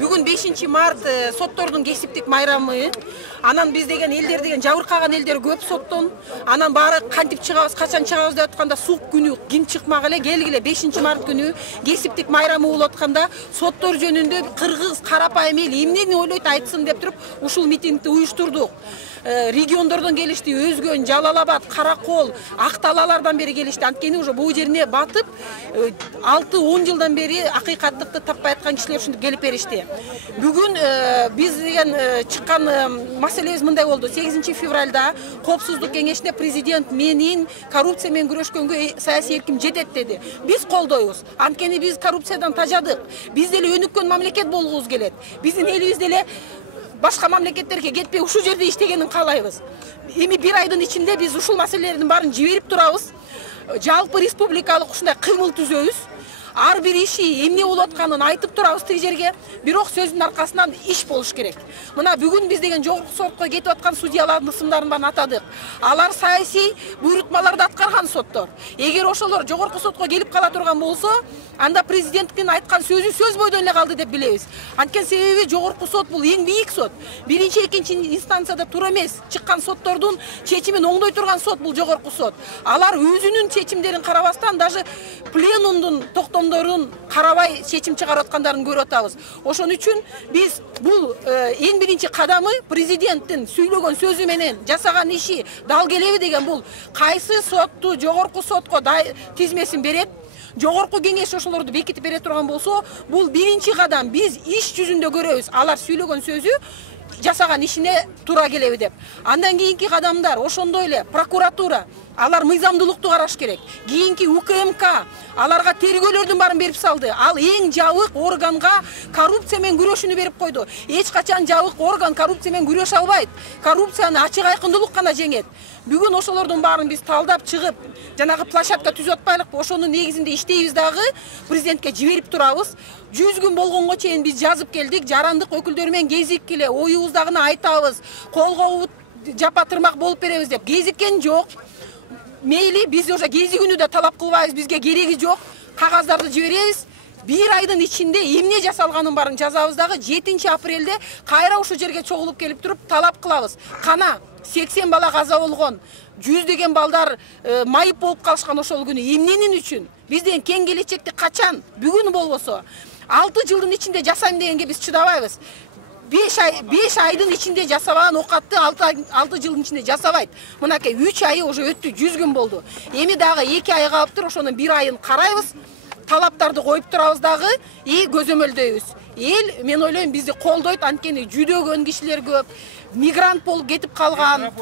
Бүгүн 5 март соттордун кесиптик майрамы. Анан биз деген элдер деген жабыркаган элдер көп соттон. Анан баары кантип чыгабыз, качан чыгабыз деп атканда сук күнү ким чыкмак эле, келгиле 5 март күнү кесиптик майрамы болуп атканда соттор жөнүндө кыргыз карапайым эл эмнени ойлойт айтсын деп туруп ушул митингди уюштурдук. Региондордон келишти, Өзгөн, Жалал-Абад, Каракол, Акталалардан бери келишти. Анткени уже бул жерине батып 6-10 жылдан бери акыйкаттыкты таппай аткан кишилер ушинтип келип беришти. Бүгүн биз деген чыккан маселебиз мындай болду. 8 февралда Коопсуздук кеңешинде президент менин коррупция менен күрөшкөнгө саясий эрким жетет деди. Биз колдойбуз. Анткени биз коррупциядан тажадык. Биз деле өнүккөн мамлекет болгубуз келет. Биздин элибиз деле башка мамлекеттерге кетпей ушул жерде иштегенин каалайбыз. Эми 1 айдын ичинде биз ушул маселелердин баарын жиберип турабыз. Жалпы республикалык ушундай кыймыл түзөбүз. Ар бир иши эмне болуп атканын айтып турабыз тиги жерге. Бирок сөздүн аркасынан иш болуш керек. Мына бүгүн биз деген жогорку сотко кетип аткан судьялардын ысымдарын баарын атадык. Алар саясий буйрутмаларды аткарган соттор. Эгер ошолор жогорку сотко келип кала турган болсо, анда президенттин айткан сөзү сөз бойдон эле калды деп билебиз. Анткени себеби жогорку сот бул эң бийик сот. Биринчи, экинчи инстанцияда тура эмес, чыккан соттордун чечимин оңдой турган сот бул жогорку сот. Алар өзүнүн чечимдерин карабастан даже пленумдун токтомдорун карабай чечим чыгарып аткандарын көрүп атабыз. Ошон үчүн биз бул эң биринчи кадамы президенттин сүйлөгөн сөзү менен жасаган иши дал келеби деген бул кайсы сотту жогорку сотко тизмесин берет. Жогорку кеңеш ошолорду бекитип бере турган болсо, бул биринчи кадам. Биз иш жүзүндө көрөбүз. Алар сүйлөгөн сөзү жасаган ишине тура келеби деп. Андан кийинки кадамдар ошондой эле прокуратура, алар мыйзамдуулукту караш керек. Кийинки УКМК аларга тергөөлөрдүн баарын берип салды. Ал эң жабык органга коррупция менен күрөшүнү берип койду. Эч качан жабык орган коррупция менен күрөшө албайт. Коррупцияны ачык айкындуулук гана жеңет. Бүгүн ошолордун баарын биз талдап чыгып, жанагы площадка түзүп атпайлыкпы, ошонун негизинде иштейбиз дагы, президентке жиберип турабыз. 100 күн болгонго чейин биз жазып келдик, жарандык өкүлдөр менен кезиккиле, оюбуздагыны айтабыз, колго жапа тырмак болуп беребиз деп. Кезиккен жок. Мейли, биз уже кезигүүнү да талап кылбайбыз, бизге кереги жок. Кагаздарды жиберебиз. 1 айдын ичинде эмне жасалганын баарын жазабыз дагы. 7 апрелде кайра ушул жерге чогулуп келип туруп талап кылабыз. Кана 80 бала каза болгон, 100 балдар майып болуп калышкан ошол күнү эмненин үчүн? Бизден кең келечекти качан? Бүгүн болбосо 6 жылдын ичинде жасайм дегенге биз чыдабайбыз. 5 айдын ичинде жасабаган окатты 6 жылдын ичинде жасабайт. Мынакей 3 айы уже өттү, 100 күн болду. Эми дагы 2 ай калыптыр, ошонун 1 айын карайбыз. Талаптарды коюп турабыз дагы и көзөмөлдөйбүз. Эл, мен ойлойм, бизди колдойт, анткени жүдөгөн кишилер көп, мигрант болуп кетип калган,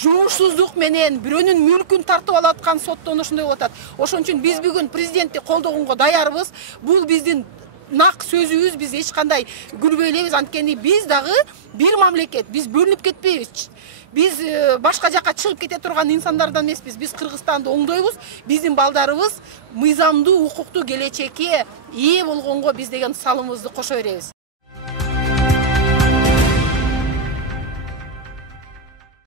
жумушсуздук менен бирөөнүн мүлкүн тартып алаткан соттон ошондой болуп атат. Ошон үчүн биз бүгүн президентти колдогонго даярбыз. Бул биздин нак сөзүбүз, биз эч кандай күлбөй элебиз, анткени биз дагы бир мамлекет, биз бөлүнүп кетпейбиз. Биз башка жака чыгып кете турган инсандардан эмеспиз. Биз Кыргызстанды оңдойбуз. Биздин балдарыбыз мыйзамдуу, укуктуу келечекке ээ болгонго биз деген салымыбызды кошо беребиз.